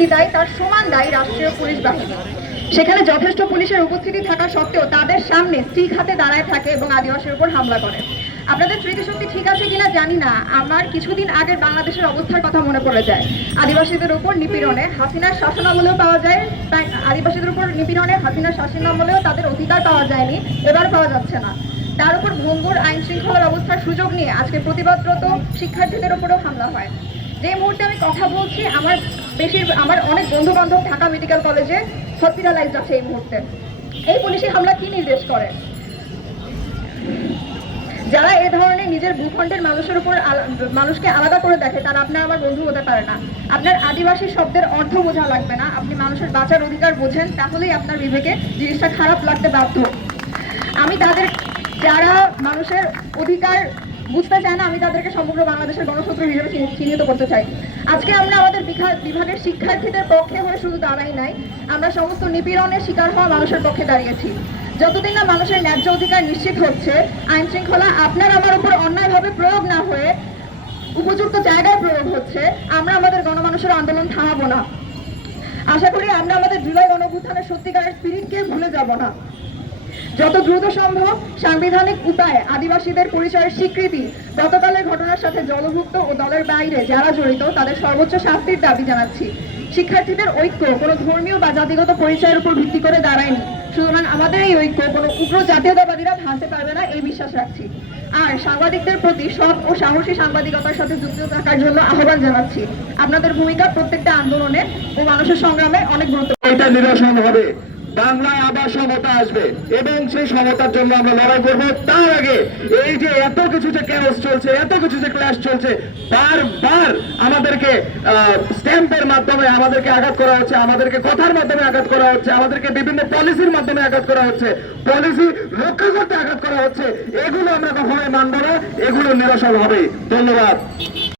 কি দায়ী তার সমান দায়ী রাষ্ট্রীয় পুলিশ বাহিনী। সেখানে যথেষ্ট পুলিশের উপস্থিতি থাকা সত্ত্বেও তাদের সামনে স্টিক হাতে দাঁড়ায় থাকে এবং আদিবাসীর উপর হামলা করে। আপনাদের স্মৃতিশক্তি ঠিক আছে কিনা জানি না। আমার কিছুদিন আগের বাংলাদেশের অবস্থার কথা মনে পড়ে যায়। আদিবাসীদের উপর নিপীড়নে হাসিনার শাসনামলেও পাওয়া যায় তাই আদিবাসীদের উপর নিপীড়নে হাসিনার শাসনামলেও তাদের অধিকার পাওয়া যায়নি, এবার পাওয়া যাচ্ছে না। তার উপর ভঙ্গুর আইন শৃঙ্খলা ব্যবস্থার সুযোগ নিয়ে আজকে প্রতিবাদরত শিক্ষার্থীদের উপরেও হামলা হয়। যে মুহূর্তে আমি কথা বলছি, আমার বেশির আমার অনেক বন্ধু বান্ধব ঢাকা মেডিকেল কলেজে হসপিটালাইজড আছে এই মুহূর্তে। এই পুলিশি হামলা কি নির্দেশ করে? যারা এ ধরনের নিজের ভূখণ্ডের মানুষের উপর মানুষকে আলাদা করে দেখে, তারা আপনার আমার বন্ধু হতে পারে না। আপনার আদিবাসী শব্দের অর্থ বোঝা লাগবে না। আপনি মানুষের বাঁচার অধিকার বোঝেন, তাহলেই আপনার বিবেকে জিনিসটা খারাপ লাগতে বাধ্য। আমি তাদের, যারা মানুষের অধিকার বুঝতে চায় না, আমি তাদেরকে সমগ্র বাংলাদেশের গণশত্রু হিসেবে চিহ্নিত করতে চাই। আজকে আমরা আমাদের বিভাগের শিক্ষার্থীদের পক্ষে হয়ে শুধু দাঁড়াই নাই, আমরা সমস্ত নিপীড়নের শিকার হওয়া মানুষের পক্ষে দাঁড়িয়েছি। যতদিন না মানুষের ন্যায্য অধিকার নিশ্চিত হচ্ছে আইন শৃঙ্খলা আপনার আমার উপর অন্যায়ভাবে প্রয়োগ না হয়ে উপযুক্ত জায়গায় প্রয়োগ হচ্ছে, আমরা আমাদের গণমানুষের আন্দোলন থামাবো না। আশা করি আমরা আমাদের জুলাই গণভুত্থানের সত্যিকারের স্পিরিটকে ভুলে যাব না। যত দ্রুত সম্ভব সাংবিধানিক উপায়ে আদিবাসীদের পরিচয়ের স্বীকৃতি, গতকালের ঘটনার সাথে জলভুক্ত ও দলের বাইরে যারা জড়িত, তাদের সর্বোচ্চ শাস্তির দাবি জানাচ্ছি। শিক্ষার্থীদের ঐক্য কোনো ধর্মীয় বা জাতিগত পরিচয়ের উপর ভিত্তি করে দাঁড়ায়নি। সুতরাং আমাদের এই ঐক্য কোনো উগ্র জাতীয়তাবাদীরা ভাঙতে পারবে না, এই বিশ্বাস রাখছি। আর সাংবাদিকদের প্রতি সৎ ও সাহসী সাংবাদিকতার সাথে যুক্ত থাকার জন্য আহ্বান জানাচ্ছি। আপনাদের ভূমিকা প্রত্যেকটা আন্দোলনে ও মানুষের সংগ্রামে অনেক গুরুত্বপূর্ণ। এটা নিরসন হবে বাংলায় আবার সমতা আসবে। এবং সেই সমতার জন্য আমরা লড়াই করব। তার আগে এই যে এত কিছু যে ক্যারস চলছে, এত কিছু যে ক্লাস চলছে, বারবার আমাদেরকে স্ট্যাম্পের মাধ্যমে আমাদেরকে আঘাত করা হচ্ছে, আমাদেরকে কথার মাধ্যমে আঘাত করা হচ্ছে, আমাদেরকে বিভিন্ন পলিসির মাধ্যমে আঘাত করা হচ্ছে পলিসি রক্ষা করতে আঘাত করা হচ্ছে, এগুলো আমরা কখনোই মানব না, এগুলো নিরসন হবে। ধন্যবাদ।